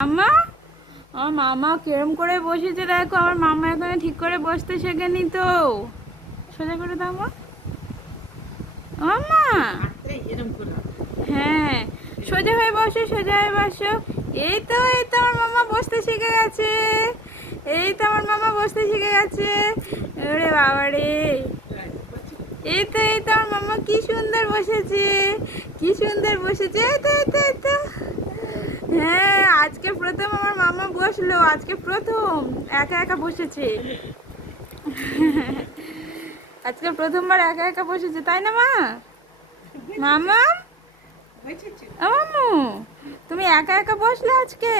মামা, আমার মামা কেরম করে বসেছে দেখো। আমার মামা এখানে ঠিক করে বসতে শেখেনি তো। সোজা করে দাও মা। মামা, হ্যাঁ, সোজা হয়ে বসো, সোজা হয়ে বসো। এই তো আমার মামা বসতে শিখে গেছে। আমার মামা বসতে শিখে গেছে। ওরে বাবা রে, এই তো আমার মামা কি সুন্দর বসেছে, কি সুন্দর বসেছে। এই তো হ্যাঁ, আজকে প্রথম আমার মামা বসলো, আজকে প্রথম একা একা বসেছে। আজকে প্রথমবার একা একা বসেছে, তাই না মা? মামা, ও মামু, তুমি একা একা বসলে আজকে?